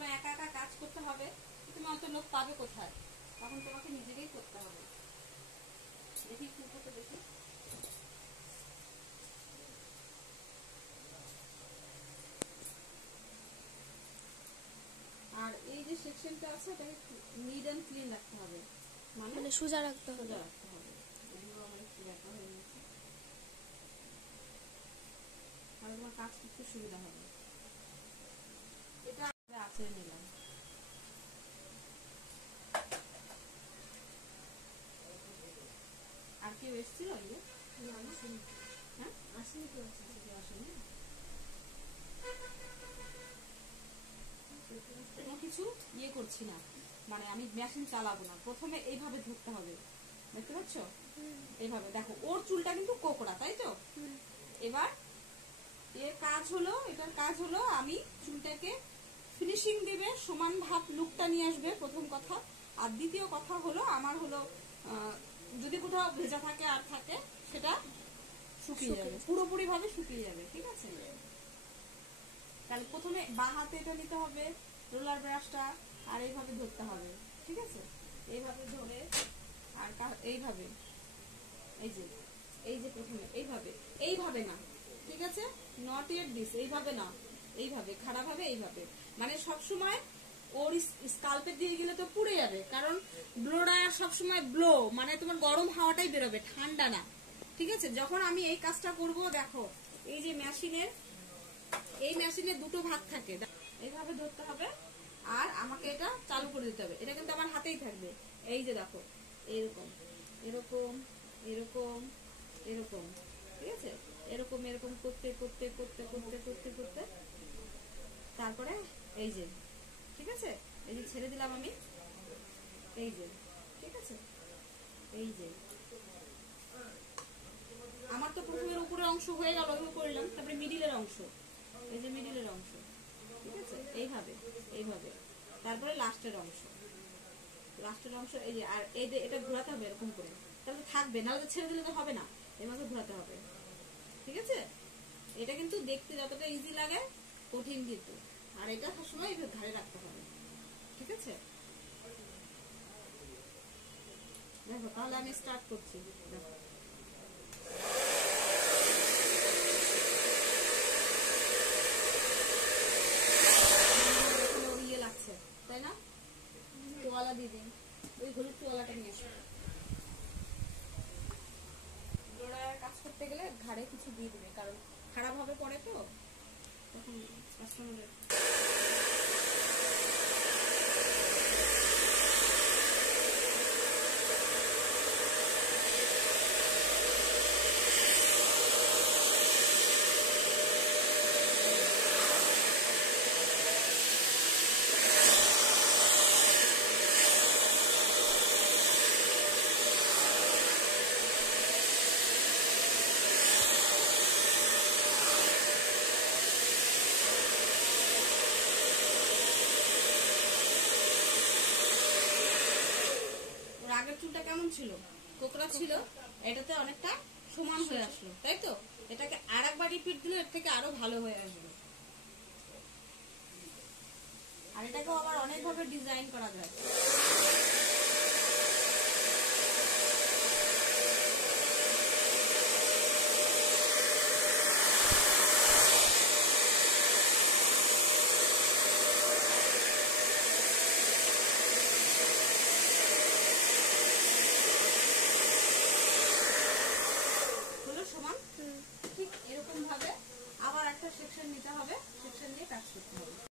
সবসময় একা একা কাজ করতে হবে, তুমি অত লোক পাবে কোথায়? তখন তোমাকে নিজেকেই করতে হবে। দেখি কি করতে, দেখি। আর এই যে সেকশনটা আছে এটাকে নিট এন্ড ক্লিন রাখতে হবে, মানে সোজা রাখতে হবে। সোজা রাখতে হবে। এগুলো আমার একটু দেখা হয়ে গেছে, তাহলে তোমার কাজ করতে সুবিধা হবে। এটা আঁচড়ে নিলাম। আর কেউ এসেছিল? হ্যাঁ, আসেনি কেউ, আসেনি। কোনো কিছু ইয়ে করছি না, মানে আমি মেশিন চালাবো না। প্রথমে এইভাবে ধরতে হবে, দেখতে পাচ্ছ? এইভাবে দেখো, ওর চুলটা কিন্তু কোকড়া, তাই তো? এবার এর কাজ হলো, এটার কাজ হলো আমি চুলটাকে ফিনিশিং দেবে, সমান ভাব লুকটা নিয়ে আসবে, প্রথম কথা। আর দ্বিতীয় কথা হলো আমার হলো যদি কোথাও ভেজা থাকে আর থাকে সেটা শুকিয়ে যাবে, পুরোপুরি ভাবে শুকিয়ে যাবে, ঠিক আছে? তাহলে প্রথমে বাঁ হাতে এটা নিতে হবে, রোলার ব্রাশটা, আর এইভাবে ধরতে হবে, ঠিক আছে? এইভাবে ধরে আর এইভাবে, এই যে এই যে প্রথমে এইভাবে, এইভাবে না, ঠিক আছে? নট ইয়েট দিস, এইভাবে না, এইভাবে খাড়া ভাবে, এইভাবে। মানে সবসময় ওর স্কাল্পে দিয়ে গেলে তো পুড়ে যাবে, কারণ ব্লোটা সবসময় ব্লো, মানে তোমার গরম হাওয়াটাই বেরোবে, ঠান্ডা না, ঠিক আছে? যখন আমি এই কাজটা করব, দেখো এই যে এই মেশিনের দুটো ভাগ থাকে, এইভাবে ধরতে হবে আর আমাকে এটা চালু করে দিতে হবে। এটা কিন্তু আমার হাতেই থাকবে, এই যে দেখো, এরকম এরকম এরকম এরকম, ঠিক আছে? এরকম এরকম করতে করতে করতে করতে করতে করতে তারপরে এই যে, ঠিক আছে? এই যে ছেড়ে দিলাম আমি, এই যে, ঠিক আছে? এই যে আমার তো প্রথমে উপরের অংশ হয়ে গেল, ওইভাবে করলাম, তারপরে মিডিলের অংশ, এই যে মিডিলের অংশ, ঠিক আছে? এইভাবে এইভাবে, তারপরে লাস্টের অংশ, এই যে। আর এটা ঘোরাতে হবে এরকম করে, তাহলে থাকবে, নাহলে ছেড়ে দিলে তো হবে না, এভাবে ঘোরাতে হবে, ঠিক আছে? এটা কিন্তু দেখতে যতটা ইজি লাগে, কঠিন কিন্তু। আর এটা সবসময় ঘাড়ে রাখতে হবে, ঠিক আছে? দেখো, তাহলে আমি স্টার্ট করছি, দেখো। ইয়ে লাগছে, তাই না? তোয়ালা দিয়ে দিন, ওই হলুদ তোয়ালাটা নিয়ে এসো। কাজ করতে গেলে ঘাড়ে কিছু দিয়ে দেবে, কারণ খারাপ ভাবে পড়ে তো, তখন কাস্টমারের। আগের চুলটা কেমন ছিল? কোকড়া ছিল, এটাতে অনেকটা সমান হয়ে আসলো, তাই তো? এটাকে আরেকবার রিপিট দিলে এর থেকে আরো ভালো হয়ে আসবে। আর এটাকেও আবার অনেকভাবে ডিজাইন করা যায়। ঠিক এরকম ভাবে আবার একটা সেকশন নিতে হবে, সেকশন দিয়ে কাজ করতে হবে।